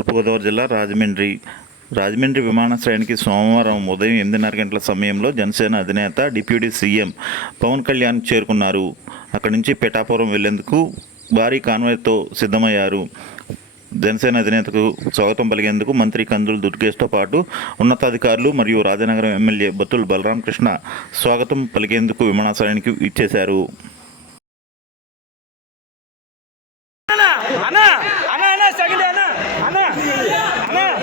తూర్పుగోదావరి జిల్లా రాజమండ్రి రాజమండ్రి విమానాశ్రయానికి సోమవారం ఉదయం ఎనిమిదిన్నర గంటల సమయంలో జనసేన అధినేత డిప్యూటీ సీఎం పవన్ కళ్యాణ్ చేరుకున్నారు అక్కడి నుంచి పిఠాపురం వెళ్ళేందుకు భారీ కాన్వాయ్తో సిద్ధమయ్యారు జనసేన అధినేతకు స్వాగతం పలికేందుకు మంత్రి కందులు దుర్గేష్తో పాటు ఉన్నతాధికారులు మరియు రాజనగరం ఎమ్మెల్యే బత్తుల బలరామకృష్ణ స్వాగతం పలికేందుకు విమానాశ్రయానికి ఇచ్చేశారు అన్నా అన్నా అన్నా